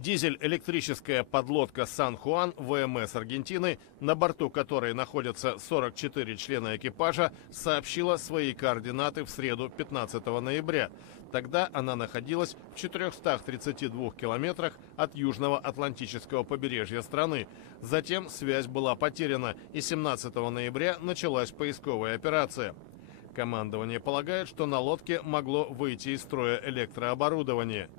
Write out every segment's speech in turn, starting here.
Дизель-электрическая подлодка «Сан-Хуан» ВМС Аргентины, на борту которой находятся 44 члена экипажа, сообщила свои координаты в среду 15 ноября. Тогда она находилась в 432 километрах от южного Атлантического побережья страны. Затем связь была потеряна, и 17 ноября началась поисковая операция. Командование полагает, что на лодке могло выйти из строя электрооборудование.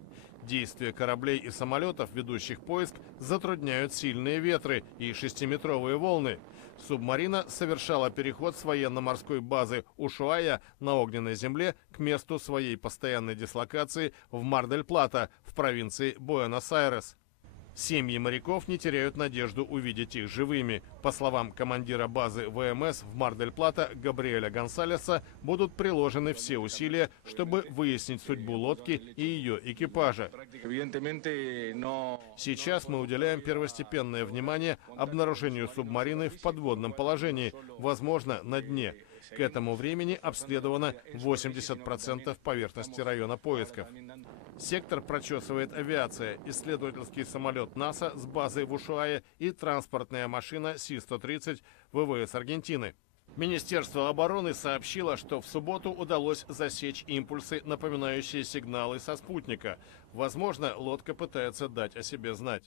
Действия кораблей и самолетов, ведущих поиск, затрудняют сильные ветры и 6-метровые волны. Субмарина совершала переход с военно-морской базы Ушуая на огненной земле к месту своей постоянной дислокации в Мар-дель-Плата в провинции Буэнос-Айрес. Семьи моряков не теряют надежду увидеть их живыми. По словам командира базы ВМС в Мар-дель-Плата Габриэля Гонсалеса, будут приложены все усилия, чтобы выяснить судьбу лодки и ее экипажа. Сейчас мы уделяем первостепенное внимание обнаружению субмарины в подводном положении, возможно, на дне. К этому времени обследовано 80% поверхности района поисков. Сектор прочесывает авиация, исследовательский самолет НАСА с базой в Ушуае и транспортная машина Си-130 ВВС Аргентины. Министерство обороны сообщило, что в субботу удалось засечь импульсы, напоминающие сигналы со спутника. Возможно, лодка пытается дать о себе знать.